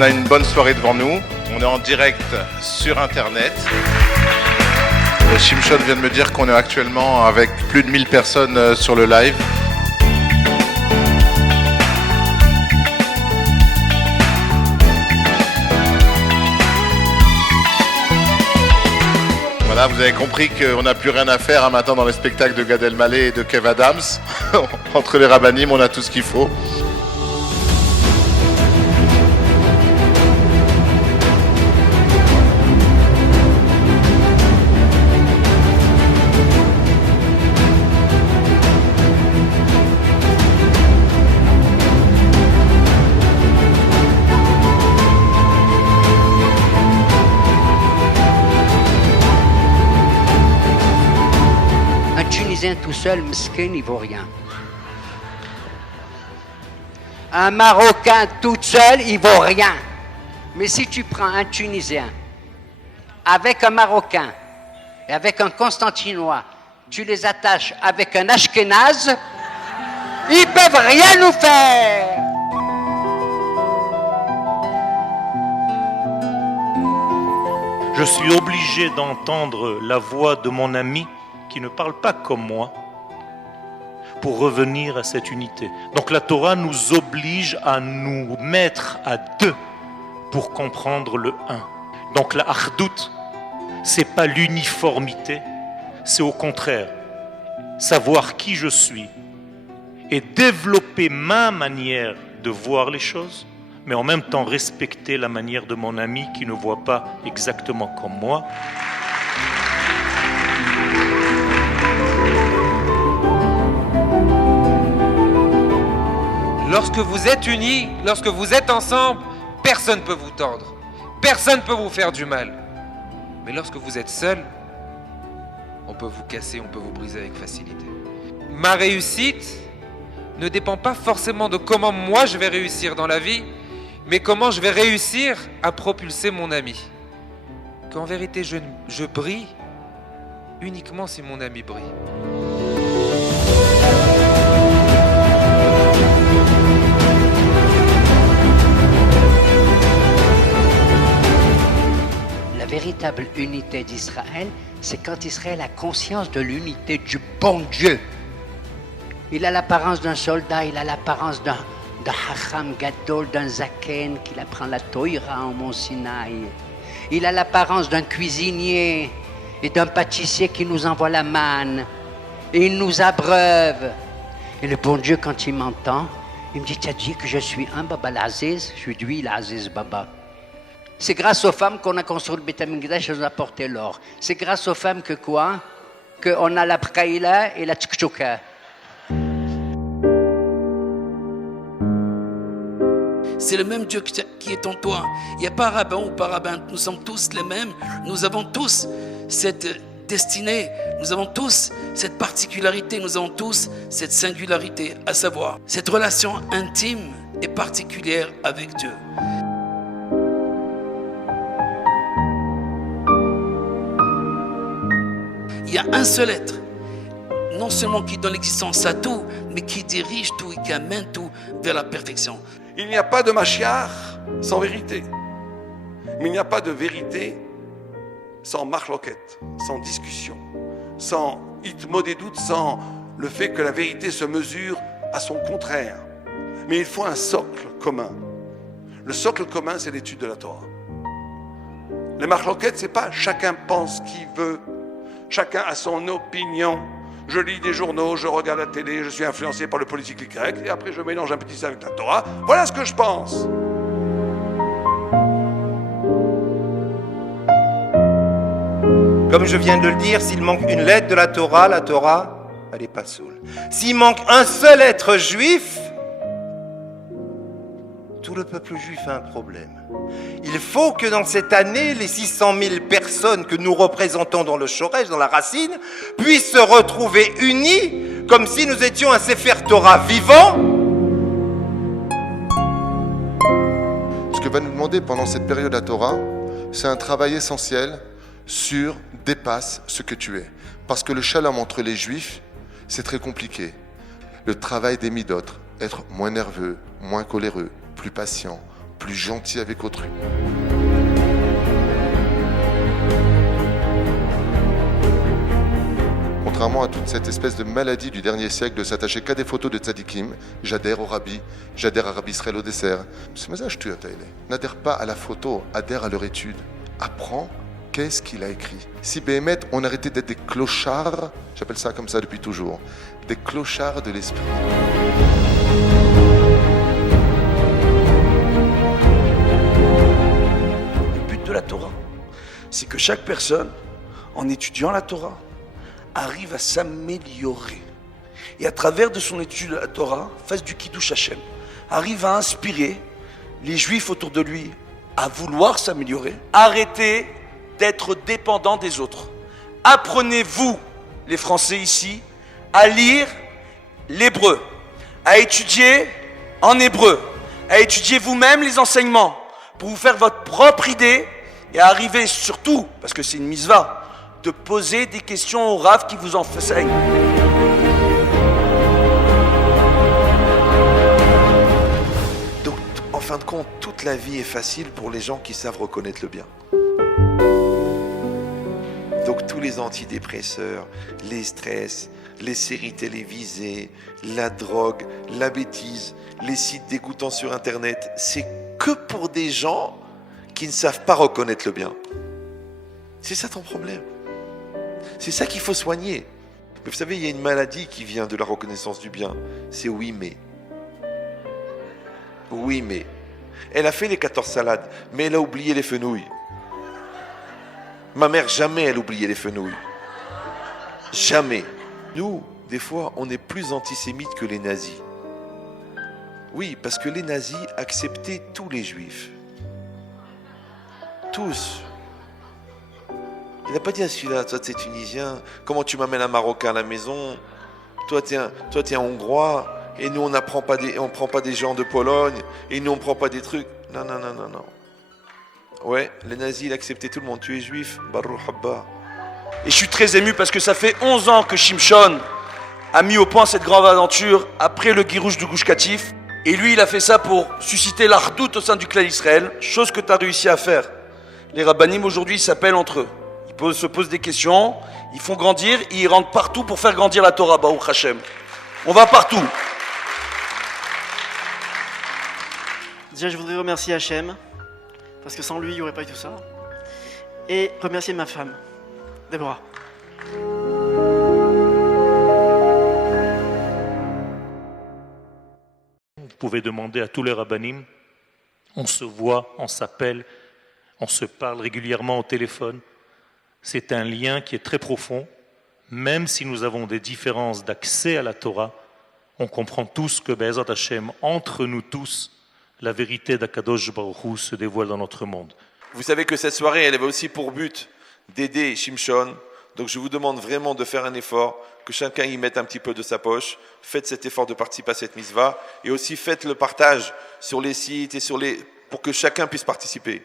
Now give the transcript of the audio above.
On a une bonne soirée devant nous. On est en direct sur Internet. Shimshon vient de me dire qu'on est actuellement avec plus de 1000 personnes sur le live. Voilà, vous avez compris qu'on n'a plus rien à faire maintenant dans les spectacles de Gad Elmaleh et de Kev Adams. Entre les rabbinim, on a tout ce qu'il faut. Tout seul, mesquin, il vaut rien. Un Marocain tout seul, il vaut rien. Mais si tu prends un Tunisien avec un Marocain et avec un Constantinois, tu les attaches avec un Ashkénaze, ils peuvent rien nous faire. Je suis obligé d'entendre la voix de mon ami qui ne parle pas comme moi, pour revenir à cette unité. Donc la Torah nous oblige à nous mettre à deux pour comprendre le un. Donc la Achdout, c'est pas l'uniformité, c'est au contraire, savoir qui je suis et développer ma manière de voir les choses, mais en même temps respecter la manière de mon ami qui ne voit pas exactement comme moi. Lorsque vous êtes unis, lorsque vous êtes ensemble, personne ne peut vous tordre. Personne ne peut vous faire du mal. Mais lorsque vous êtes seul, on peut vous casser, on peut vous briser avec facilité. Ma réussite ne dépend pas forcément de comment moi je vais réussir dans la vie, mais comment je vais réussir à propulser mon ami. Qu'en vérité, je brille uniquement si mon ami brille. La véritable unité d'Israël, c'est quand Israël a conscience de l'unité du bon Dieu. Il a l'apparence d'un soldat, il a l'apparence d'un Hacham Gadol, d'un Zaken qui apprend la Torah au Mont Sinaï. Il a l'apparence d'un cuisinier et d'un pâtissier qui nous envoie la manne. Et il nous abreuve. Et le bon Dieu, quand il m'entend, il me dit, tu as dit que je suis un Baba l'Aziz, je suis lui l'Aziz Baba. C'est grâce aux femmes qu'on a construit le Beit HaMikdash et on a porté l'or. C'est grâce aux femmes que quoi? Qu'on a la Praïla et la Tchouka. C'est le même Dieu qui est en toi. Il n'y a pas rabbin ou pas rabbin. Nous sommes tous les mêmes. Nous avons tous cette destinée. Nous avons tous cette particularité. Nous avons tous cette singularité, à savoir cette relation intime et particulière avec Dieu. Il y a un seul être, non seulement qui donne l'existence à tout, mais qui dirige tout et qui amène tout vers la perfection. Il n'y a pas de Mashiach sans vérité. Mais il n'y a pas de vérité sans marloquette, sans discussion, sans hitmodédoute, sans le fait que la vérité se mesure à son contraire. Mais il faut un socle commun. Le socle commun, c'est l'étude de la Torah. Les marloquettes, c'est pas chacun pense ce qu'il veut. Chacun a son opinion. Je lis des journaux, je regarde la télé, je suis influencé par le politique grec, et après je mélange un petit ça avec la Torah. Voilà ce que je pense. Comme je viens de le dire, s'il manque une lettre de la Torah, elle n'est pas saoule. S'il manque un seul être juif, tout le peuple juif a un problème. Il faut que dans cette année, les 600 000 personnes que nous représentons dans le Shoresh, dans la racine, puissent se retrouver unis comme si nous étions un Sefer Torah vivant. Ce que va nous demander pendant cette période à Torah, c'est un travail essentiel sur dépasse ce que tu es. Parce que le shalom entre les juifs, c'est très compliqué. Le travail des midot, être moins nerveux, moins coléreux, plus patient, plus gentil avec autrui. Contrairement à toute cette espèce de maladie du dernier siècle de s'attacher qu'à des photos de tzadikim, j'adhère au rabbi, j'adhère à Rabbi Israël au dessert. Ce message tu n'adhère pas à la photo, adhère à leur étude. Apprends qu'est-ce qu'il a écrit. Si Béhémet, on arrêtait d'être des clochards, j'appelle ça comme ça depuis toujours, des clochards de l'esprit. Le but de la Torah, c'est que chaque personne, en étudiant la Torah, arrive à s'améliorer. Et à travers de son étude de la Torah, fasse du Kiddush Hashem, arrive à inspirer les Juifs autour de lui à vouloir s'améliorer. Arrêtez d'être dépendants des autres. Apprenez-vous, les Français ici, à lire l'hébreu, à étudier en hébreu, à étudier vous-même les enseignements pour vous faire votre propre idée et à arriver surtout, parce que c'est une mitzvah, de poser des questions au Rav qui vous enseigne. Donc, en fin de compte, toute la vie est facile pour les gens qui savent reconnaître le bien. Donc, tous les antidépresseurs, les stress, les séries télévisées, la drogue, la bêtise, les sites dégoûtants sur Internet, c'est que pour des gens qui ne savent pas reconnaître le bien. C'est ça ton problème. C'est ça qu'il faut soigner. Mais vous savez, il y a une maladie qui vient de la reconnaissance du bien. C'est oui, mais. Oui, mais. Elle a fait les 14 salades, mais elle a oublié les fenouilles. Ma mère, jamais elle oubliait les fenouilles. Jamais. Nous, des fois, on est plus antisémites que les nazis. Oui, parce que les nazis acceptaient tous les juifs. Tous. Il n'a pas dit à celui-là, toi t'es tunisien, comment tu m'amènes un Marocain à la maison? Toi t'es un Hongrois, et nous on prend pas des gens de Pologne, et nous on prend pas des trucs. Non. Ouais, les nazis ils acceptaient tout le monde, tu es juif, Baruch Habba. Et je suis très ému parce que ça fait 11 ans que Shimshon a mis au point cette grande aventure après le Guirouche du Gush Katif. Et lui, il a fait ça pour susciter l'ardoute au sein du clan d'Israël, chose que tu as réussi à faire. Les rabbanim aujourd'hui ils s'appellent entre eux. Ils se posent des questions, ils font grandir, et ils rentrent partout pour faire grandir la Torah, Baruch Hashem. On va partout. Déjà, je voudrais remercier Hachem, parce que sans lui, il n'y aurait pas eu tout ça. Et remercier ma femme, Déborah. Vous pouvez demander à tous les rabbanim, on se voit, on s'appelle, on se parle régulièrement au téléphone. C'est un lien qui est très profond. Même si nous avons des différences d'accès à la Torah, on comprend tous que Be'ezrat Hashem, entre nous tous, la vérité d'Akadosh Baruch Hu se dévoile dans notre monde. Vous savez que cette soirée, elle avait aussi pour but d'aider Shimshon. Donc je vous demande vraiment de faire un effort, que chacun y mette un petit peu de sa poche. Faites cet effort de participer à cette mitzvah. Et aussi faites le partage sur les sites et pour que chacun puisse participer.